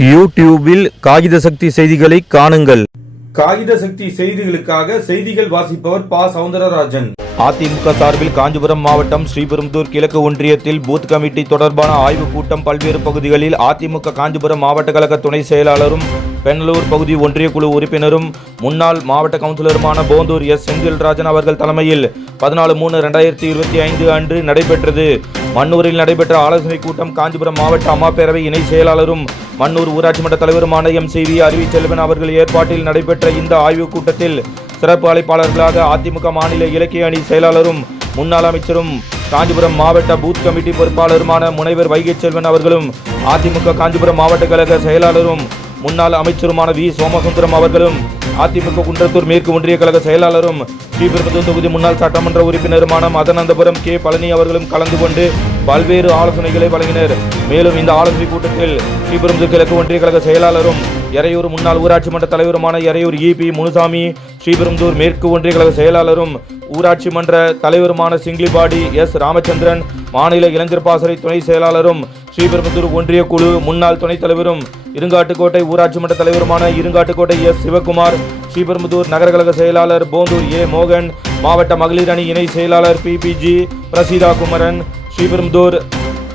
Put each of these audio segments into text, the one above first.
யூடியூபில் காகித சக்தி செய்திகளை காணுங்கள். காகித சக்தி செய்திகளுக்காக செய்திகள் வாசிப்பவர் பா. சவுந்தரராஜன். அதிமுக சார்பில் காஞ்சிபுரம் மாவட்டம் ஸ்ரீபெரும்புதூர் கிழக்கு ஒன்றியத்தில் பூத் கமிட்டி தொடர்பான ஆய்வுக் கூட்டம் பல்வேறு பகுதிகளில் அதிமுக காஞ்சிபுரம் மாவட்ட கழக துணை செயலாளரும் பெண்ணலூர் பகுதி ஒன்றிய குழு உறுப்பினரும் முன்னாள் மாவட்ட கவுன்சிலருமான போந்தூர் எஸ். செந்தில்ராஜன் அவர்கள் தலைமையில் பதினாலு மூணு ரெண்டாயிரத்தி இருபத்தி ஐந்து அன்று நடைபெற்றது. மன்னூரில் நடைபெற்ற ஆலோசனைக் கூட்டம் காஞ்சிபுரம் மாவட்ட அம்மா பேரவை இணை செயலாளரும் மன்னூர் ஊராட்சி மன்ற தலைவருமான எம். சி. வி. அறிவிச்செல்வன் அவர்கள் ஏற்பாட்டில் நடைபெற்ற இந்த ஆய்வுக் கூட்டத்தில் சிறப்பு அழைப்பாளர்களாக அதிமுக மாநில இலக்கிய அணி செயலாளரும் முன்னாள் அமைச்சரும் காஞ்சிபுரம் மாவட்ட பூத் கமிட்டி பொறுப்பாளருமான முனைவர் வைகை செல்வன் அவர்களும் அதிமுக காஞ்சிபுரம் மாவட்ட கழக செயலாளரும் முன்னாள் அமைச்சருமான வி. சோமசுந்தரம் அவர்களும் அதிமுக குன்றத்தூர் மேற்கு ஒன்றிய கழக செயலாளரும் ஸ்ரீபெரும்புதூர் தொகுதி முன்னாள் சட்டமன்ற உறுப்பினருமான மதனந்தபுரம் கே. பழனி அவர்களும் கலந்து கொண்டு பல்வேறு ஆலோசனைகளை வழங்கினர். மேலும் இந்த ஆலோசனை கூட்டத்தில் ஸ்ரீபெரும்புதூர் கிழக்கு ஒன்றிய கழக செயலாளரும் எறையூர் முன்னாள் ஊராட்சி மன்ற தலைவருமான எறையூர் இபி முனுசாமி ஸ்ரீபெரும்புதூர் மேற்கு ஒன்றிய கழக செயலாளரும் ஊராட்சி மன்ற தலைவருமான சிங்கிளிபாடி எஸ் ராமச்சந்திரன் மாநில இளைஞர் பாசறை துணை செயலாளரும் ஸ்ரீபெரும்புதூர் ஒன்றிய குழு முன்னாள் துணைத் தலைவரும் இருங்காட்டுக்கோட்டை ஊராட்சி மன்ற தலைவருமான இருங்காட்டுக்கோட்டை எஸ் சிவகுமார் ஸ்ரீபெரும்புதூர் நகர கழக செயலாளர் போந்தூர் ஏ மோகன் மாவட்ட மகளிர் அணி இணை செயலாளர் பிபிஜி பிரசீதா குமரன் ஸ்ரீபெரும்புதூர்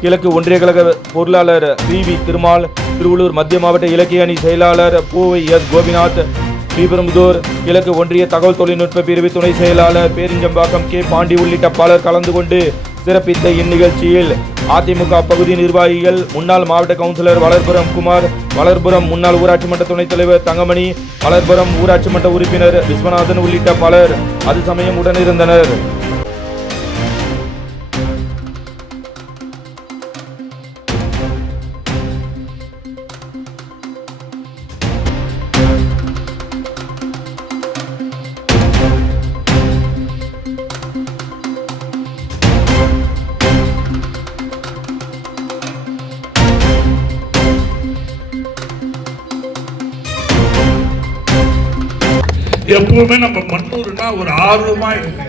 கிழக்கு ஒன்றிய கழக பொருளாளர் பி வி திருமால் திருவள்ளூர் மத்திய மாவட்ட இலக்கிய அணி செயலாளர் பூவை எஸ் கோபிநாத் ஸ்ரீபெரும்புதூர் கிழக்கு ஒன்றிய தகவல் தொழில்நுட்ப பிரிவு துணை செயலாளர் பேரிஞ்சம்பாக்கம் கே பாண்டி உள்ளிட்ட பலர் கலந்து கொண்டு சிறப்பித்த இந்நிகழ்ச்சியில் அதிமுக பகுதி நிர்வாகிகள் முன்னாள் மாவட்ட கவுன்சிலர் வளர்புரம் குமார் வளர்புரம் முன்னாள் ஊராட்சி மன்ற துணைத் தலைவர் தங்கமணி வளர்புரம் ஊராட்சி மன்ற உறுப்பினர் விஸ்வநாதன் உள்ளிட்ட பலர் அது சமயம் உடனிருந்தனர் எப்பவுமே நம்ம மண்ணூர்னா ஒரு ஆர்வமா இருக்கு.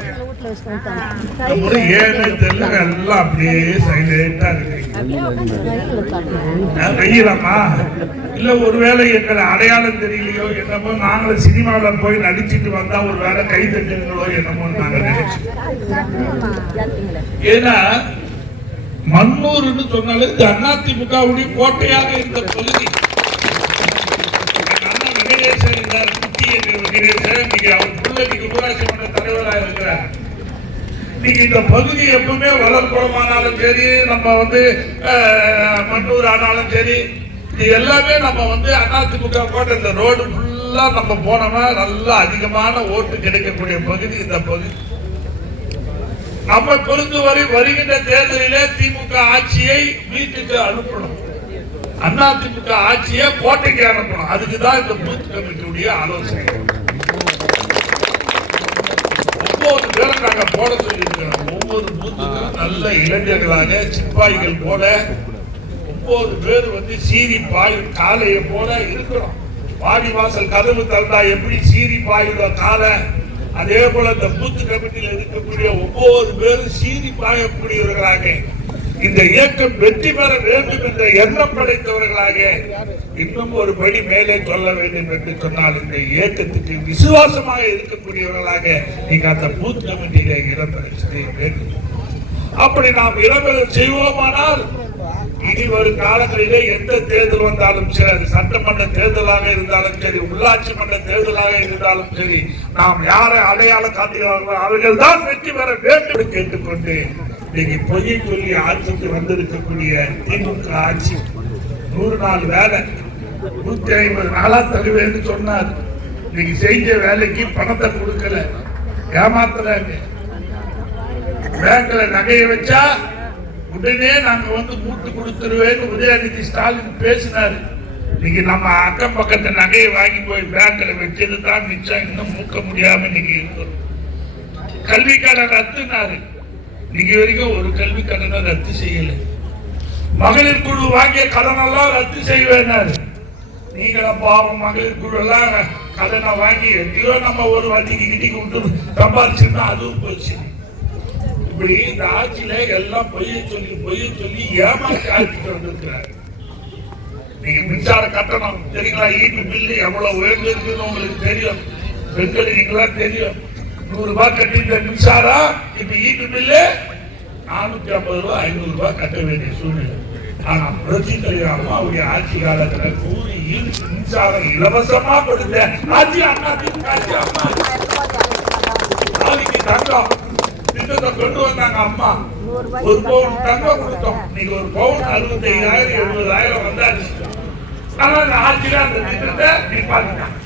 ஏழு தெரியல எல்லாம் அப்படியே சைலண்டா இருக்கு. வெயிலம்மா இல்ல ஒருவேளை எங்களை அடையாளம் தெரியலையோ என்னமோ நாங்களும் சினிமாவில போய் நடிச்சிட்டு வந்தா ஒரு வேலை கை தட்டுங்களோ என்னமோ நாங்க நினைச்சோம் ஏன்னா மண்ணூர்னு சொன்னாலே இது அதிமுகவுடைய கோட்டையாக இருந்த பகுதி என்ற வெங்கடேசன் அவர் புள்ள ஊராட்சி மன்ற தலைவராக இருக்கிறார். நீங்க இந்த பகுதி எப்பவுமே வளர்ப்புறமானாலும் சரி நம்ம வந்து அஹ், மண்ணூர் ஆனாலும் சரி இது எல்லாமே நம்ம வந்து அதிமுக கோட்டை இந்த ரோடு ஃபுல்லா நம்ம போனோம்னா நல்லா அதிகமான ஓட்டு கிடைக்கக்கூடிய பகுதி இந்த பகுதி. நம்ம பொறுத்தவரை வருகின்ற தேர்தலிலே திமுக ஆட்சியை வீட்டுக்கு அனுப்பணும். அதிமுக ஆட்சியை கோட்டைக்கு அனுப்பணும். அதுக்குதான் இந்த பூத் கமிட்டியுடைய ஆலோசனை. நாங்கள் போட சொல்லியிருக்கிறோம். ஒவ்வொரு பூத்துக்கும் நல்ல இளைஞர்களாக சிப்பாய்கள் போல ஒவ்வொரு பேர் வந்து சீரி பாயும் காலையை போல இருக்கிறோம். வாடி வாசல் கதவு திறந்தா எப்படி சீரி பாயுதோ காலை அதே போல இந்த பூத்து கமிட்டியில் இருக்கக்கூடிய ஒவ்வொரு பேரும் சீரி பாயக்கூடியவர்களாக இந்த இயக்கம் வெற்றி பெற வேண்டும் என்ற எண்ணம் படைத்தவர்களாக இன்னும் ஒரு படி மேலே சொல்ல வேண்டும் என்று சொன்னால் இந்த இயக்கத்துக்கு விசுவாசமாக இருக்கக்கூடியவர்களாக நீங்க அந்த பூத் கமிட்டியில இடம்பெற செய்ய வேண்டும் அப்படி நாம் இடம்பெற செய்வோமானால் இனி வரும் காலங்களிலே எந்த தேர்தல் வந்தாலும் சரி அது சட்டமன்ற தேர்தலாக இருந்தாலும் சரி உள்ளாட்சி மன்ற தேர்தலாக இருந்தாலும் சரி நாம் யாரை அடையாளம் காட்டுகிறார்களோ அவர்கள் தான் வெற்றி பெற வேண்டும் கேட்டுக்கொண்டு இன்னைக்கு பொய் சொல்லி ஆட்சிக்கு வந்திருக்கக்கூடிய திமுக ஆட்சி. நூறு நாள் வேலை. நூத்தி ஐம்பது நாளா தருவேன்னு சொன்னார். இன்னைக்கு செஞ்ச வேலைக்கு பணத்தை கொடுக்கல. ஏமாத்துறாங்க. பேங்க்ல நகையை வச்சா உடனே நாங்க வந்து மூட்டு கொடுத்துருவேன்னு உதயநிதி ஸ்டாலின் பேசினாரு. இன்னைக்கு நம்ம அக்கம் பக்கத்து நகையை வாங்கி போய் பேங்க்ல வச்சது தான் மிச்சம். இன்னும் மூக்க முடியாம இன்னைக்கு இருக்கிறோம் கல்விக்காரர் ரத்துனாரு இன்னைக்கு வரைக்கும் ஒரு கல்வி கடனை ரத்து செய்யலை. மகளிர் குழு வாங்கிய கடனெல்லாம் ரத்து செய்வேனாரு. நீங்கள பாவம் மகளிர் குழு எல்லாம் கடனை வாங்கி எங்கேயோ நம்ம ஒரு வண்டிக்கு கிட்டிக்கு விட்டு சம்பாதிச்சிருந்தா அதுவும் போச்சு. இப்படி இந்த ஆட்சியில எல்லாம் பொய்ய சொல்லி பொய்ய சொல்லி ஏமாற்றி ஆட்சிக்கு வந்திருக்கிறாரு நீங்க மின்சார கட்டணம் தெரியுங்களா? ஈபி பில்லு எவ்வளவு உயர்ந்து இருக்குன்னு உங்களுக்கு தெரியும். பெண்கள் நீங்களா தெரியும். நூறு ரூபாய் கட்டிட்ட மின்சாரம் இப்ப ஈபி பில்லு நானூத்தி ஐம்பது ரூபாய் ஐநூறு ரூபாய் கட்ட வேண்டிய சூழ்நிலை. ஆனா புரட்சி தலைவர் அவருடைய ஆட்சி காலத்துல கூலி மின்சாரம் இலவசமா கொடுத்த ஆட்சி அண்ணா ஆட்சி அம்மா. நாளைக்கு தங்கம் திட்டத்தை கொண்டு வந்தாங்க அம்மா. ஒரு பவுன் தங்கம் கொடுத்தோம். நீங்க ஒரு பவுன் அறுபத்தி ஐயாயிரம் எழுபதாயிரம் வந்தாச்சு. ஆனா இந்த ஆட்சியில அந்த திட்டத்தை நிப்பாட்டிட்டாங்க.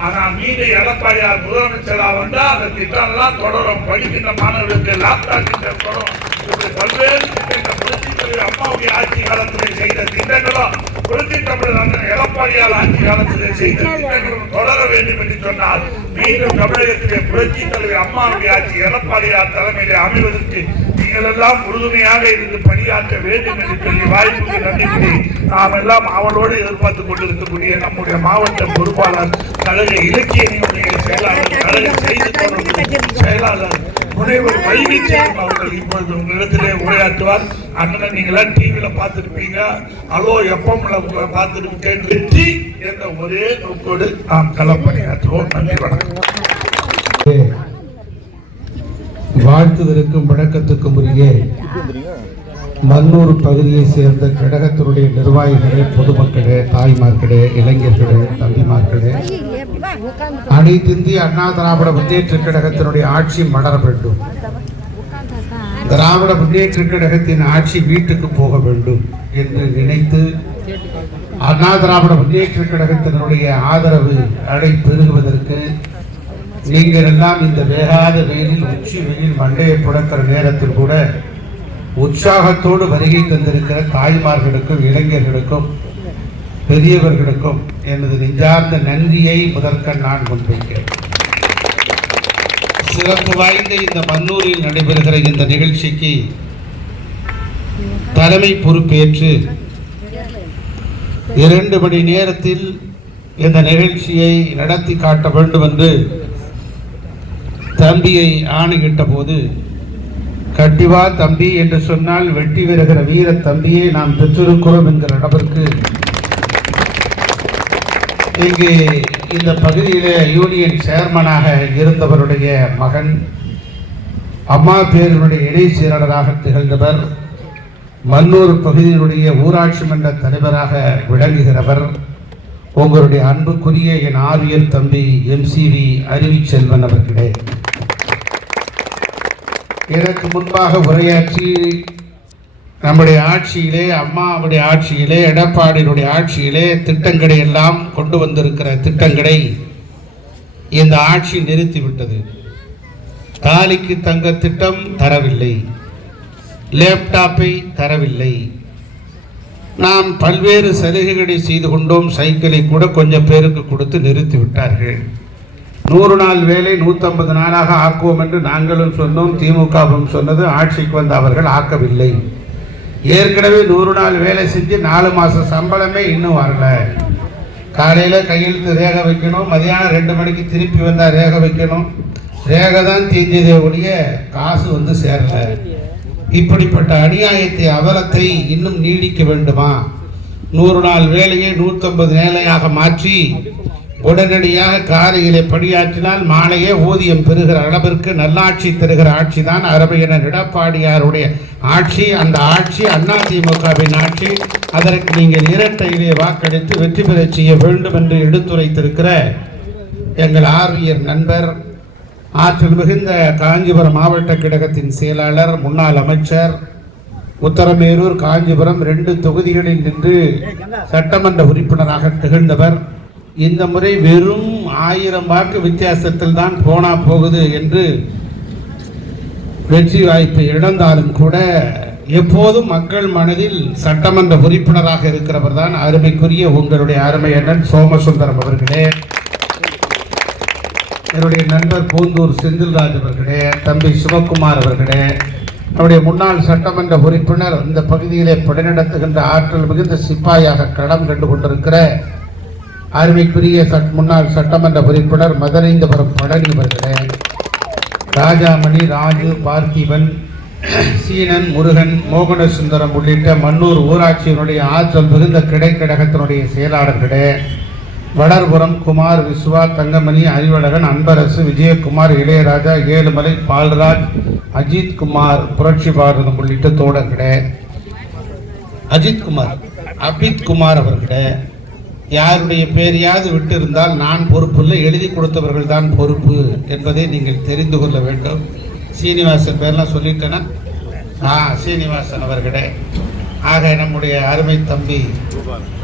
ஆனால் மீது எடப்பாடியார் முதலமைச்சரா வந்தால் அந்த திட்டம் எல்லாம் தொடரும். படிக்கின்ற மாணவர்களுக்கு லேப்டாப் திட்டம் தொடரும் இப்படி பல்வேறு திட்டங்கள் புரட்சி தலைவர் அம்மாவுடைய ஆட்சி காலத்திலே செய்த திட்டங்களும் புரட்சி தமிழர் அண்ணன் எடப்பாடியார் ஆட்சி காலத்திலே செய்த திட்டங்களும் தொடர வேண்டும் என்று சொன்னால் மீண்டும் தமிழகத்திலே புரட்சி தலைவர் அம்மாவுடைய ஆட்சி எடப்பாடியார் தலைமையிலே அமைவதற்கு நீங்கள் எல்லாம் உறுதுணையாக இருந்து பணியாற்ற வேண்டும் என்று சொல்லி வாய்ப்புக்கு நன்றி கூறி நாம் எல்லாம் அவளோடு எதிர்பார்த்துக் கொண்டிருக்கக்கூடிய நம்முடைய மாவட்ட பொறுப்பாளர் கழக இலக்கியனுடைய செயலாளர் கழக செய்தி தொடர்பு செயலாளர் முனைவர் வைவிச்சயம் அவர்கள் இப்பொழுது உங்களிடத்திலே உரையாற்றுவார். அண்ணன் நீங்களாம் டிவியில பார்த்துருப்பீங்க. அலோ எப்பம்ல பார்த்திருக்கேன். வெற்றி என்ற ஒரே நோக்கோடு நாம் களப்பணியாற்றுவோம். நன்றி வணக்கம். வாழ்த்துதலுக்கும் விளக்கத்துக்கும் உரிய மன்னூர் பகுதியை சேர்ந்த கழகத்தினுடைய நிர்வாகிகளே பொதுமக்களே தாய்மார்களே இளைஞர்களே தம்பிமார்களே. அனைத்து இந்திய அண்ணா திராவிட முன்னேற்ற கழகத்தினுடைய ஆட்சி மலர வேண்டும். திராவிட முன்னேற்ற கழகத்தின் ஆட்சி வீட்டுக்கு போக வேண்டும் என்று நினைத்து அண்ணா திராவிட முன்னேற்ற கழகத்தினுடைய ஆதரவு அடை பெருகுவதற்கு நீங்கள் எல்லாம் இந்த வேகாத வெயிலில் உச்சி வெயில் மண்டையை புடக்கிற நேரத்தில் கூட உற்சாகத்தோடு வருகை தந்திருக்கிற தாய்மார்களுக்கும் இளைஞர்களுக்கும் பெரியவர்களுக்கும் எனது நெஞ்சார்ந்த நன்றியை முதற்கண் நான் முன்வைக்கிறேன். சிறப்பு வாய்ந்த இந்த மன்னூரில் நடைபெறுகிற இந்த நிகழ்ச்சிக்கு தலைமை பொறுப்பேற்று இரண்டு மணி நேரத்தில் இந்த நிகழ்ச்சியை நடத்தி காட்ட வேண்டும் என்று தம்பியை ஆணையிட்ட போது கட்டிவா தம்பி என்று சொன்னால் வெட்டி வருகிற வீர தம்பியை நாம் பெற்றிருக்கிறோம் என்கிற அளவிற்கு இங்கு இந்த பகுதியிலே யூனியன் சேர்மனாக இருந்தவருடைய மகன் அம்மா பேரினுடைய இணை செயலாளராக திகழ்ந்தவர் மல்லூர் பகுதியினுடைய ஊராட்சி மன்ற தலைவராக விளங்குகிறவர். உங்களுடைய அன்புக்குரிய என் ஆரியர் தம்பி எம்சிவி அறிவிச்செல்வன் அவர்களே. எனக்கு முன்பாக உரையாற்றி நம்முடைய ஆட்சியிலே அம்மாவுடைய ஆட்சியிலே எடப்பாடியினுடைய ஆட்சியிலே திட்டங்களை எல்லாம் கொண்டு வந்திருக்கிற திட்டங்களை இந்த ஆட்சி நிறுத்திவிட்டது. தாலிக்கு தங்க திட்டம் தரவில்லை. லேப்டாப்பை தரவில்லை. நாம் பல்வேறு சலுகைகளை செய்து கொண்டோம். சைக்கிளை கூட கொஞ்சம் பேருக்கு கொடுத்து நிறுத்திவிட்டார்கள். நூறு நாள் வேலை நூற்றம்பது நாளாக ஆக்குவோம் என்று நாங்களும் சொன்னோம். திமுகவும் சொன்னது ஆட்சிக்கு வந்த அவர்கள் ஆக்கவில்லை. ஏற்கனவே நூறு நாள் வேலை செஞ்சு நாலு மாதம் சம்பளமே இன்னும் வரல. காலையில் கையெழுத்து ரேக வைக்கணும் மதியானம் ரெண்டு மணிக்கு திருப்பி வந்தால் ரேக வைக்கணும். ரேகை தான் தீஞ்சதே ஒழிய காசு வந்து சேரல. இப்படிப்பட்ட அநியாயத்தை அவலத்தை இன்னும் நீடிக்க வேண்டுமா? நூறு நாள் வேலையை நூற்றம்பது வேலையாக மாற்றி உடனடியாக காலையிலே பணியாற்றினால் மாலையே ஊதியம் பெறுகிற அளவிற்கு நல்லாட்சி தருகிற ஆட்சி தான் அரபையினர் எடப்பாடியாருடைய ஆட்சி. அந்த ஆட்சி அதிமுகவின் ஆட்சி. அதற்கு நீங்கள் இரட்டையிலே வாக்களித்து வெற்றி பெறச் செய்ய வேண்டும் என்று எடுத்துரைத்திருக்கிற எங்கள் ஆர்வியர் நண்பர் ஆற்றல் மிகுந்த காஞ்சிபுரம் மாவட்ட கழகத்தின் செயலாளர் முன்னாள் அமைச்சர் உத்தரமேரூர் காஞ்சிபுரம் ரெண்டு தொகுதிகளில் நின்று சட்டமன்ற உறுப்பினராக திகழ்ந்தவர் இந்த முறை வெறும் ஆயிரம் வாக்கு வித்தியாசத்தில் தான் போனா போகுது என்று வெற்றி வாய்ப்பு இழந்தாலும் கூட எப்போதும் மக்கள் மனதில் சட்டமன்ற உறுப்பினராக இருக்கிறவர் தான் அருமைக்குரிய உங்களுடைய அருமை அண்ணன் சோமசுந்தரம் அவர்களே என்னுடைய நண்பர் பூந்தூர் செந்தில்ராஜ் அவர்களே தம்பி சிவகுமார் அவர்களே நம்முடைய முன்னாள் சட்டமன்ற உறுப்பினர் இந்த பகுதியிலே பணிநடத்துகின்ற ஆற்றல் மிகுந்த சிப்பாயாக களம் கண்டு கொண்டிருக்கிற அருமைக்குரிய சட் முன்னாள் சட்டமன்ற உறுப்பினர் மதனைந்தபுரம் பழனி அவர்களே. ராஜாமணி ராஜு பார்த்திபன் சீனன் முருகன் மோகனசுந்தரம் உள்ளிட்ட மன்னூர் ஊராட்சியினுடைய ஆற்றல் மிகுந்த கிடைக்கழகத்தினுடைய செயலாளர்களே. வளர்புரம் குமார் விஸ்வா தங்கமணி அறிவழகன் அன்பரசு விஜயகுமார் இளையராஜா ஏழுமலை பால்ராஜ் அஜித் குமார் புரட்சி பாரதம் உள்ளிட்ட தோழர்களே. அஜித் குமார் அபித் குமார் அவர்களே. யாருடைய பேரையாவது விட்டு இருந்தால் நான் பொறுப்பில்லை எழுதி கொடுத்தவர்கள் தான் பொறுப்பு என்பதை நீங்கள் தெரிந்து கொள்ள வேண்டும். சீனிவாசன் பேர்லாம் சொல்லிட்டேனா? ஆ சீனிவாசன் அவர்களே. ஆக நம்முடைய அருமை தம்பி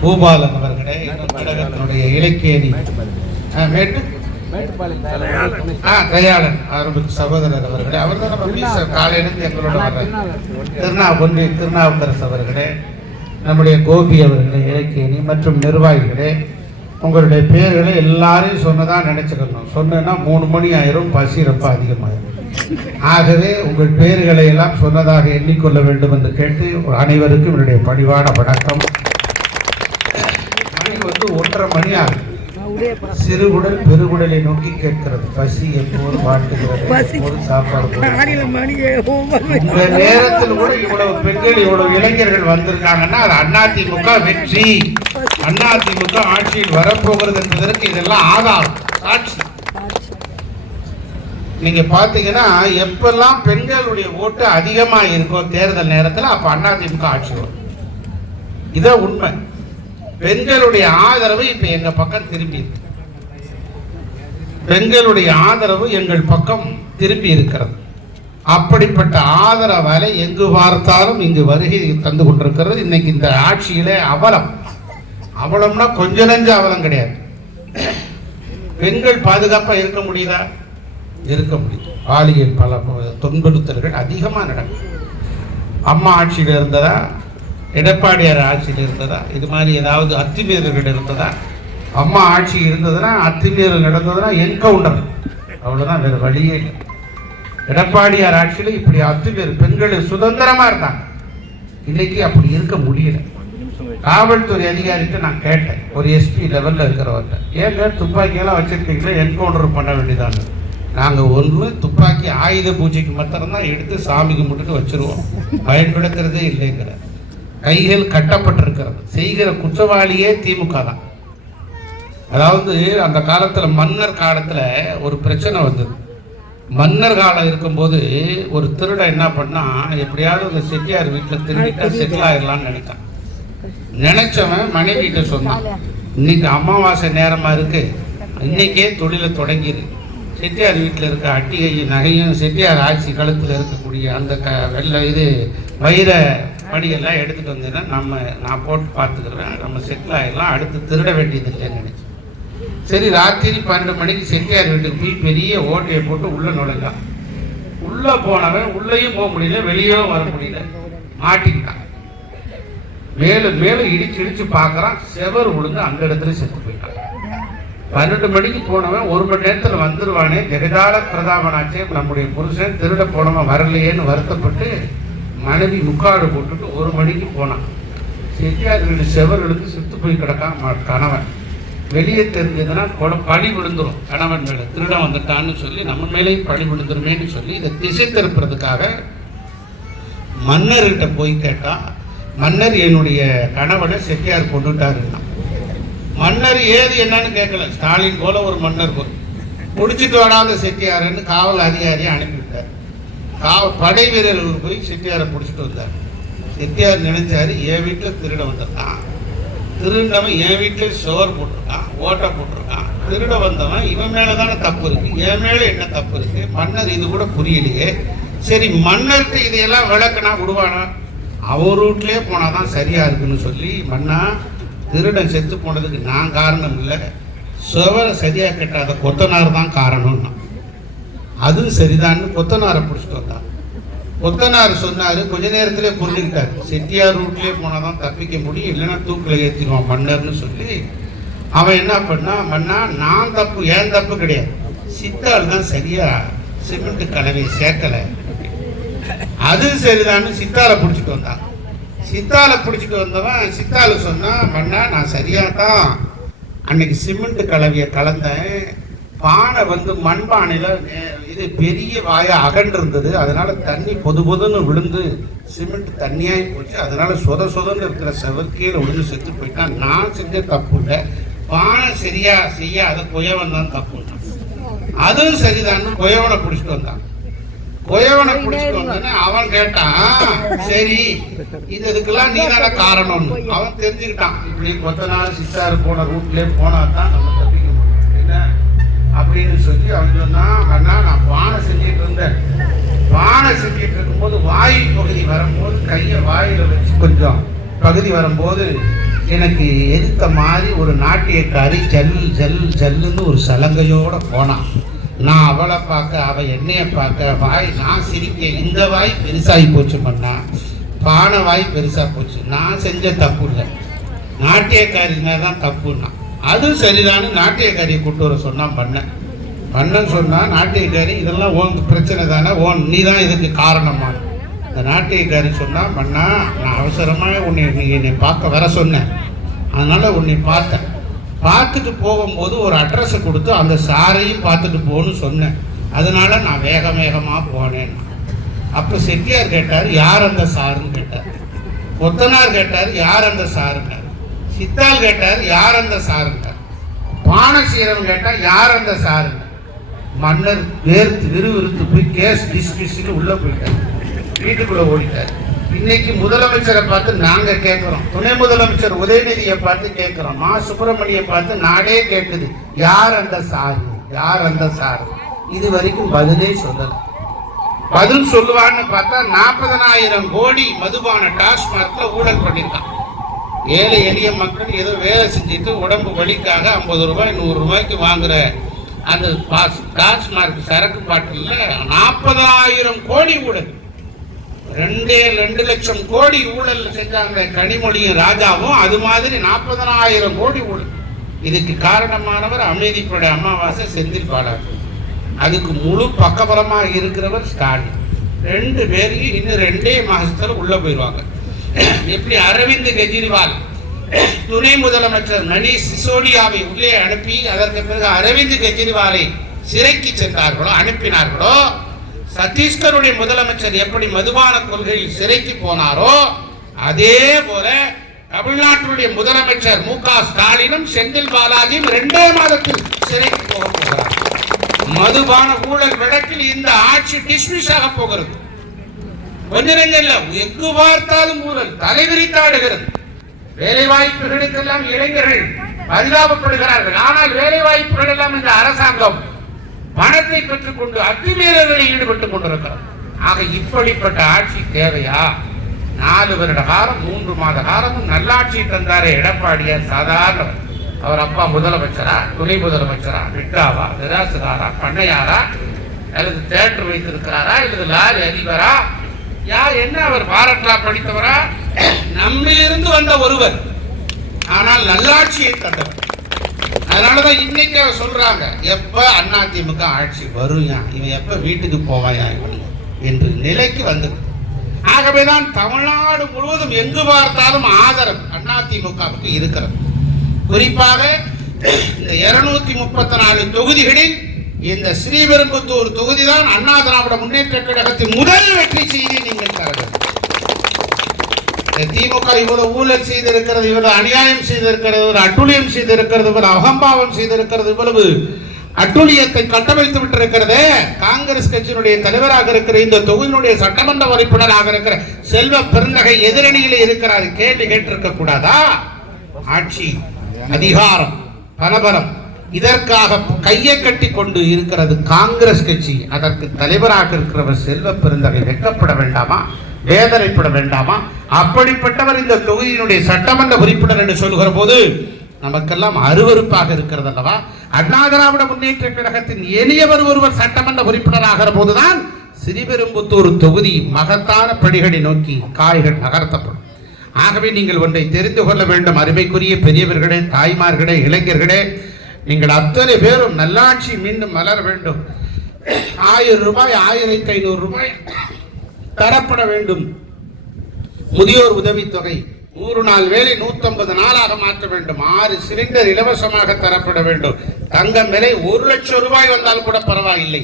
பூபாலன் அவர்களே இன்னும் கழகத்தினுடைய இலக்கியணி. மேட்டு? ஆ தயாளன் அவர்களுக்கு சகோதரர் அவர்களே. அவர் தான் நம்ம காலையிலிருந்து எங்களோட திருநா திருநாவுக்கரசு அவர்களே. நம்முடைய கோபி அவர்களே இலக்கியணி மற்றும் நிர்வாகிகளே உங்களுடைய பேர்களை எல்லாரையும் சொன்னதாக நினச்சிக்கணும். சொன்னேன்னா மூணு மணி ஆயிரும் பசி ரொம்ப அதிகமாயிரும். ஆகவே உங்கள் பேர்களை எல்லாம் சொன்னதாக எண்ணிக்கொள்ள வேண்டும் என்று கேட்டு அனைவருக்கும் என்னுடைய பணிவான வணக்கம். மணி வந்து ஒன்றரை மணி ஆகுது. சிறுகுடல் பெருகுடலை நோக்கி கேட்கிறது. பசி எப்போது எப்போது சாப்பாடு? இந்த நேரத்தில் கூட இவ்வளவு பெண்கள் இவ்வளவு இளைஞர்கள் வந்திருக்காங்கன்னா அது அதிமுக வெற்றி. அதிமுக ஆட்சியில் வரப்போகிறது என்பதற்கு இதெல்லாம் ஆதாரம். சாட்சி நீங்க பாத்தீங்கன்னா எப்பெல்லாம் பெண்களுடைய ஓட்டு அதிகமா இருக்கோ தேர்தல் நேரத்தில் அப்ப அதிமுக ஆட்சி வரும். இதான் உண்மை. பெண்களுடைய ஆதரவு இப்ப எங்க பக்கம் திரும்பி பெண்களுடைய ஆதரவு எங்கள் பக்கம் திரும்பி இருக்கிறது. அப்படிப்பட்ட ஆதரவால எங்கு பார்த்தாலும் இங்கு வருகை தந்து கொண்டிருக்கிறது. இன்னைக்கு இந்த ஆட்சியிலே அவலம். அவலம்னா கொஞ்ச நஞ்ச அவலம் கிடையாது. பெண்கள் பாதுகாப்பா இருக்க முடியுதா? இருக்க முடியும். பாலியல் பல துன்புறுத்தல்கள் அதிகமாக நடக்கும். அம்மா ஆட்சியில் இருந்ததா? எடப்பாடியார் ஆட்சியில் இருந்ததா? இது மாதிரி ஏதாவது அத்துமீறல்கள் இருந்ததா? அம்மா ஆட்சி இருந்ததுன்னா அத்துமீறல் நடந்ததுன்னா என்கவுண்டர் அவ்வளோதான் வேற வழியே இல்லை. எடப்பாடியார் ஆட்சியில் இப்படி அத்துமீறல் பெண்கள் சுதந்திரமாக இருந்தாங்க. இன்னைக்கு அப்படி இருக்க முடியல. காவல்துறை அதிகாரிகிட்ட நான் கேட்டேன். ஒரு எஸ்பி லெவலில் இருக்கிறவர்கிட்ட. ஏங்க துப்பாக்கியெல்லாம் வச்சுருக்கீங்களே என்கவுண்டர் பண்ண வேண்டியதாங்க நாங்கள் ஒன்று துப்பாக்கி ஆயுத பூஜைக்கு மாத்திரம்தான் எடுத்து சாமி கும்பிட்டுட்டு வச்சுருவோம். பயன்படுத்துறதே இல்லைங்கிற. கைகள் கட்டப்பட்டிருக்கிறது. செய்கிற குற்றவாளியே திமுக தான். அதாவது அந்த காலத்துல மன்னர் காலத்துல ஒரு பிரச்சனை வந்தது. மன்னர் காலம் இருக்கும்போது ஒரு திருடன் என்ன பண்ணா எப்படியாவது அந்த செட்டியார் வீட்டில் திருடிட்டா செட்டில் ஆயிடலாம்னு நினைத்தான். நினைச்சவன் மனைவிட்ட சொன்னான் இன்னைக்கு அமாவாசை நேரமா இருக்கு. இன்னைக்கே தொழிலை தொடங்கிரு. செட்டியார் வீட்டில் இருக்க அட்டிகையும் நகையும் செட்டியார் ஆட்சி கழுத்தில் இருக்கக்கூடிய அந்த க வெள்ளை இது வைர படியெல்லாம் எடுத்துகிட்டு வந்தேன்னா நம்ம நான் போட்டு பார்த்துக்கிறேன். நம்ம செட்டில் ஆகிடலாம் அடுத்து திருட வேண்டியது இல்லைன்னு நினச்சி சரி ராத்திரி பன்னெண்டு மணிக்கு செட்டியார் வீட்டுக்கு போய் பெரிய ஓட்டையை போட்டு உள்ளே நுழைஞ்சான் உள்ளே போனவன் உள்ளேயும் போக முடியல வெளியேவும் வர முடியல. மாட்டிக்கிட்டான். மேலும் மேலும் இடிச்சு இடிச்சு பார்க்குறான். செவர் விழுந்து அந்த இடத்துல செத்து போயிட்டான். பன்னெண்டு மணிக்கு போனவன் ஒரு மணி நேரத்தில் வந்துடுவானே ஜெகதால பிரதாபனாச்சே நம்முடைய புருஷன் திருட போனவன் வரலையேன்னு வருத்தப்பட்டு மனைவி முக்காடு போட்டுட்டு ஒரு மணிக்கு போனான். செட்டியார் வீடு செவர் எடுத்து செத்து போய் கிடக்கான் கணவன். வெளியே தெரிஞ்சதுன்னா கொட பழி விழுந்துரும். கணவன் மேலே திருடம் வந்துட்டான்னு சொல்லி நம்ம மேலேயும் பழி விழுந்துருமேன்னு சொல்லி இதை திசை திருப்புறதுக்காக மன்னர்கிட்ட போய் கேட்டான். மன்னர் என்னுடைய கணவனை செட்டியார் கொண்டுட்டாருன்னா. மன்னர் ஏது என்னன்னு கேட்கல. ஸ்டாலின் போல ஒரு மன்னர் போய். முடிச்சிட்டு வராத செட்டியாருன்னு காவல் அதிகாரியை அனுப்பிவிட்டார். காவ படை வீரர்கள் போய் செட்டியாரை பிடிச்சிட்டு வந்தார். செட்டியார் நினைச்சாரு என் வீட்டில் திருட வந்திருக்கான். திருடவன் என் வீட்டில் சுவர் போட்டிருக்கான் ஓட்டை போட்டிருக்கான். திருட வந்தவன் இவன் மேலே தானே தப்பு இருக்கு. என் மேலே என்ன தப்பு இருக்கு? மன்னர் இது கூட புரியலையே. சரி மன்னர்கிட்ட இதையெல்லாம் விளக்குனா விடுவானா? அவர் வீட்லையே போனால் தான் சரியாக இருக்குன்னு சொல்லி மன்னா திருடன் செத்து போனதுக்கு நான் காரணம் இல்லை. சுவரை சரியாக கட்டாத கொத்தனார் தான் காரணம்னா. அதுவும் சரிதான்னு கொத்தனாரை பிடிச்சிட்டு வந்தான். கொத்தனார் சொன்னாரு கொஞ்ச நேரத்திலே புரிஞ்சுக்கிட்டார். செட்டியார் ரூட்லயே போனாதான் தப்பிக்க முடியும் இல்லைன்னா தூக்கில் ஏற்றிடுவான் மன்னர்னு சொல்லி. அவன் என்ன பண்ணா மன்னா நான் தப்பு ஏன் தப்பு கிடையாது. சித்தாள் தான் சரியா சிமெண்ட் கலவையை சேர்க்கலை. அது சரிதான்னு சித்தாலை பிடிச்சிட்டு வந்தான். சித்தாலை பிடிச்சிட்டு வந்தவன் சித்தாலை சொன்னா மன்னா நான் சரியாக தான் அன்னைக்கு சிமெண்ட் கலவையை கலந்தேன். பானை வந்து மண்பானையில் இது பெரிய வாயா அகன்றிருந்தது. அதனால தண்ணி பொது பொதுன்னு விழுந்து சிமெண்ட் தண்ணியாகி போச்சு. அதனால சொத சொதன்னு இருக்கிற செவர்க்கையில் விழுந்து செத்து போயிட்டான் நான் செஞ்ச தப்பு இல்லை. பானை சரியா செய்யாத குயவன் தான் தப்பு. அதுவும் சரிதான் குயவனை பிடிச்சிட்டு வந்தான். குயவனை பிடிச்சிட்டு வந்தோடனே அவன் கேட்டான் சரி. இது இதுக்கெல்லாம் நீ தானே காரணம் அவன் தெரிஞ்சுக்கிட்டான். இப்படி கொத்த நாள் சித்தாரு போன ரூட்லேயே போனா தான் நமக்கு தப்பிக்க முடியும் என்ன அப்படின்னு சொல்லி அவன் சொன்னான் அண்ணா நான் பானை செஞ்சுட்டு இருந்தேன் பானை செஞ்சுட்டு இருக்கும்போது வாய் பகுதி வரும்போது கையை வாயில வச்சு கொஞ்சம் பகுதி வரும்போது எனக்கு எதிர்த்த மாதிரி ஒரு நாட்டியக்காரி ஜல் ஜல் ஜல்லுன்னு ஒரு சலங்கையோடு போனான் நான் அவளை பார்க்க அவள் என்னைய பார்க்க வாய் நான் சிரிக்க இந்த வாய் பெருசாகி போச்சு பண்ணா பானை வாய் பெருசாக போச்சு. நான் செஞ்ச தப்பு இல்லை நாட்டியக்காரி தான் தப்புன்னா. அதுவும் சரிதான்னு நாட்டியக்காரியை கூட்டு வர சொன்னால் பண்ணேன் பண்ணன்னு சொன்னால் நாட்டியக்காரி இதெல்லாம் ஓன் பிரச்சனை தானே ஓன் நீ தான் இதுக்கு காரணமா? இந்த நாட்டியக்காரி சொன்னால் மண்ணா நான் அவசரமாக உன்னை நீ என்னை பார்க்க வர சொன்னேன். அதனால் உன்னை பார்த்தேன். பார்த்துட்டு போகும்போது ஒரு அட்ரஸை கொடுத்து அந்த சாரையும் பார்த்துட்டு போன்னு சொன்னேன். அதனால நான் வேக வேகமாக போனேன். அப்போ செட்டியார் கேட்டார் யார் அந்த சாருன்னு? கேட்டார். கொத்தனார் கேட்டார் யார் அந்த சாருங்க சித்தால் கேட்டார் யார் அந்த சாருங்க பானசீரம் கேட்டால் யார் அந்த சாருங்க மன்னர் வேர்த்து விறுவிறுத்து போய் கேஸ் டிஸ்மிஸ்னு உள்ளே போயிட்டார். வீட்டுக்குள்ள ஓடிட்டார். இன்னைக்கு முதலமைச்சரை பார்த்து நாங்க கேட்கிறோம் துணை முதலமைச்சர் உதயநிதியை பார்த்து கேட்கிறோம் மா. சுப்பிரமணியை பார்த்து நாடே கேட்குது யார் அந்த சாரு? யார் அந்த சாரு? இது வரைக்கும் பதிலே சொல்லல. பதில் சொல்லுவான்னு பார்த்தா நாற்பதனாயிரம் கோடி மதுபான டாஸ்மாக்ல ஊழல் பண்ணியிருக்கான் ஏழை எளிய மக்கள் ஏதோ வேலை செஞ்சுட்டு உடம்பு வலிக்காக ஐம்பது ரூபாய் நூறு ரூபாய்க்கு வாங்குற அந்த பாஸ் டாஸ்மார்க் சரக்கு பாட்டில் நாற்பதாயிரம் கோடி ஊழல். ரெண்டே ரெண்டு லட்சம் கோடி ஊழல் செஞ்சாங்க கனிமொழியும் ராஜாவும். அது மாதிரி நாற்பதனாயிரம் கோடி ஊழல். இதுக்கு காரணமானவர் அமைதிப்பட அமாவாசை செந்தில் பாலாஜி. அதுக்கு முழு பக்கபலமாக இருக்கிறவர் ஸ்டாலின். ரெண்டு பேரையும் இன்னும் ரெண்டே மாசத்துல உள்ள போயிடுவாங்க. எப்படி அரவிந்த் கெஜ்ரிவால் துணை முதலமைச்சர் மணீஷ் சிசோடியாவை உள்ளே அனுப்பி அதற்கு பிறகு அரவிந்த் கெஜ்ரிவாலை சிறைக்கு சென்றார்களோ அனுப்பினார்களோ சத்தீஸ்கருடைய முதலமைச்சர் எப்படி மதுபான கொள்கையில் சிறைக்கு போனாரோ அதே போல தமிழ்நாட்டுடைய முதலமைச்சர் மு க ஸ்டாலினும் செந்தில் பாலாஜியும் ரெண்டே மாதத்தில் சிறைக்கு போக போகிறார். மதுபான ஊழல் வழக்கில் இந்த ஆட்சி டிஸ்மிஸ் ஆக போகிறது. கொஞ்ச நெஞ்சம் இல்ல எங்கு பார்த்தாலும் ஊழல் தலைவிரித்தாடுகிறது. வேலை வாய்ப்புகளுக்கெல்லாம் இளைஞர்கள் பரிதாபப்படுகிறார்கள். ஆனால் வேலை வாய்ப்புகள் எல்லாம் இந்த அரசாங்கம் பணத்தை பெற்றுக்கொண்டு அத்துமீறல்களில் ஈடுபட்டுக் கொண்டிருக்கிறது ஆக இப்படிப்பட்ட ஆட்சி தேவையா? நாலு வருட காலம் மூன்று மாத காலமும் நல்லாட்சி தந்தாரே எடப்பாடியார் சாதாரண அவர் அப்பா முதலமைச்சரா துணை முதலமைச்சரா விட்டாவா நிராசுதாரா பண்ணையாரா அல்லது தேட்டர் வைத்திருக்கிறாரா அல்லது லாரி அதிபரா? யார் என்ன அவர் பாராட்டலா படித்தவரா? நம்மிலிருந்து வந்த ஒருவர். ஆனால் நல்லாட்சியை தந்தவர். அதனாலதான் இன்னைக்கு அவ சொல்றாங்க எப்ப அதிமுக ஆட்சி வருயா இவன் எப்ப வீட்டுக்கு போவாயா இவன்? என்று நிலைக்கு வந்து ஆகவேதான் தமிழ்நாடு முழுவதும் எங்கு பார்த்தாலும் ஆதரவு அதிமுகவுக்கு இருக்கிறது. குறிப்பாக இந்த இருநூத்தி முப்பத்தி நாலு தொகுதிகளில் இந்த ஸ்ரீபெரும்புத்தூர் தொகுதி தான் அண்ணா திராவிட முன்னேற்ற கழகத்தின் முதல் வெற்றி செய்தி நீங்கள் தர வேண்டும் திமுக இவ்வளவு ஊழல் செய்திருக்கிறது இவ்வளவு அநியாயம் செய்திருக்கிறது ஒரு அட்டுழியம் செய்திருக்கிறது இவ்வளவு அகம்பாவம் செய்திருக்கிறது இவ்வளவு அட்டுழியத்தை கட்டமைத்து விட்டிருக்கிறதே காங்கிரஸ் கட்சியினுடைய தலைவராக இருக்கிற இந்த தொகுதியினுடைய சட்டமன்ற உறுப்பினராக இருக்கிற செல்வ பெருந்தகை எதிரணியில் இருக்கிறார். கேள்வி கேட்டிருக்க கூடாதா ஆட்சி அதிகாரம் பலபலம் இதற்காக கையை கட்டி கொண்டு இருக்கிறது காங்கிரஸ் கட்சி. அதற்கு தலைவராக இருக்கிறவர் செல்வ பெருந்தகை. வெக்கப்பட வேண்டாமா? வேதனைப்பட வேண்டாமா? அப்படிப்பட்டவர் இந்த தொகுதியினுடைய சட்டமன்ற உறுப்பினர் என்று சொல்கிற போது நமக்கெல்லாம் அருவருப்பாக இருக்கிறது அல்லவா? அண்ணா திராவிட முன்னேற்ற கழகத்தின் எளியவர் ஒருவர் சட்டமன்ற உறுப்பினர் ஆகிற போதுதான் ஸ்ரீபெரும்புத்தூர் தொகுதி மகத்தான படிகளை நோக்கி காய்கள் நகர்த்தப்படும். ஆகவே நீங்கள் ஒன்றை தெரிந்து கொள்ள வேண்டும். அருமைக்குரிய பெரியவர்களே தாய்மார்களே இளைஞர்களே நீங்கள் அத்தனை பேரும் நல்லாட்சி மீண்டும் மலர வேண்டும். ஆயிரம் ரூபாய் ஆயிரத்தி ஐநூறு ரூபாய் தரப்பட வேண்டும். முதியோர் உதவித்தொகை நூறு நாள் வேலை நூத்தம்பது நாளாக மாற்ற வேண்டும். ஆறு சிலிண்டர் இலவசமாக தரப்பட வேண்டும். தங்கம் விலை ஒரு லட்சம் ரூபாய் வந்தால் கூட பரவாயில்லை.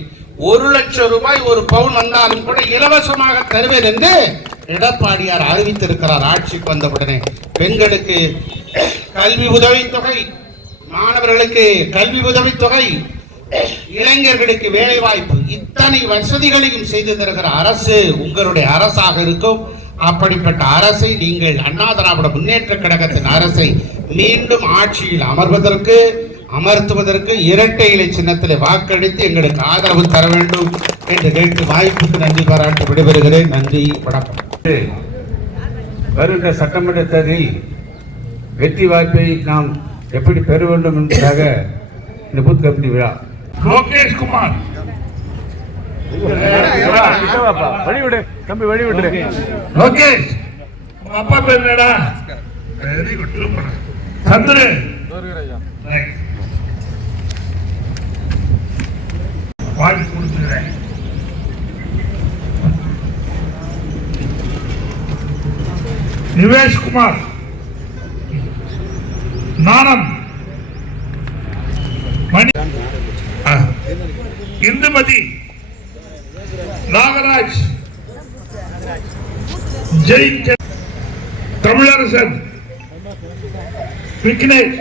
ஒரு லட்சம் ரூபாய் ஒரு பவுன் வந்தாலும் கூட இலவசமாக தருவேன் என்று எடப்பாடியார் அறிவித்திருக்கிறார். ஆட்சிக்கு வந்தவுடனே பெண்களுக்கு கல்வி உதவித்தொகை மாணவர்களுக்கு கல்வி உதவித்தொகை இளைஞர்களுக்கு வேலை வாய்ப்பு இத்தனை வசதிகளையும் செய்து தருகிற அரசு உங்களுடைய அரசாக இருக்கும். அப்படிப்பட்ட அரசை நீங்கள் அண்ணா திராவிட முன்னேற்ற கழகத்தின் அரசை மீண்டும் ஆட்சியில் அமர்வதற்கு அமர்த்துவதற்கு இரட்டை இலை சின்னத்தில் வாக்களித்து எங்களுக்கு ஆதரவு தர வேண்டும் என்று கேட்டு வாய்ப்புக்கு நன்றி பாராட்டு விடைபெறுகிறேன். நன்றி வணக்கம். வருகின்ற சட்டமன்ற தேர்தலில் வெற்றி வாய்ப்பை நாம் எப்படி பெற வேண்டும் என்பதாக இந்த பூத் கமிட்டி விழா லோகேஷ் குமார். வழிவிடு தம்பி வழிவிடு. லோகேஷ். அப்பா பேர் என்னடா? Very good Chandru. Nivesh Kumar. நாணம். மணி. இந்துமதி நாகராஜ் ஜெய் தமிழரசன் விக்னேஷ்.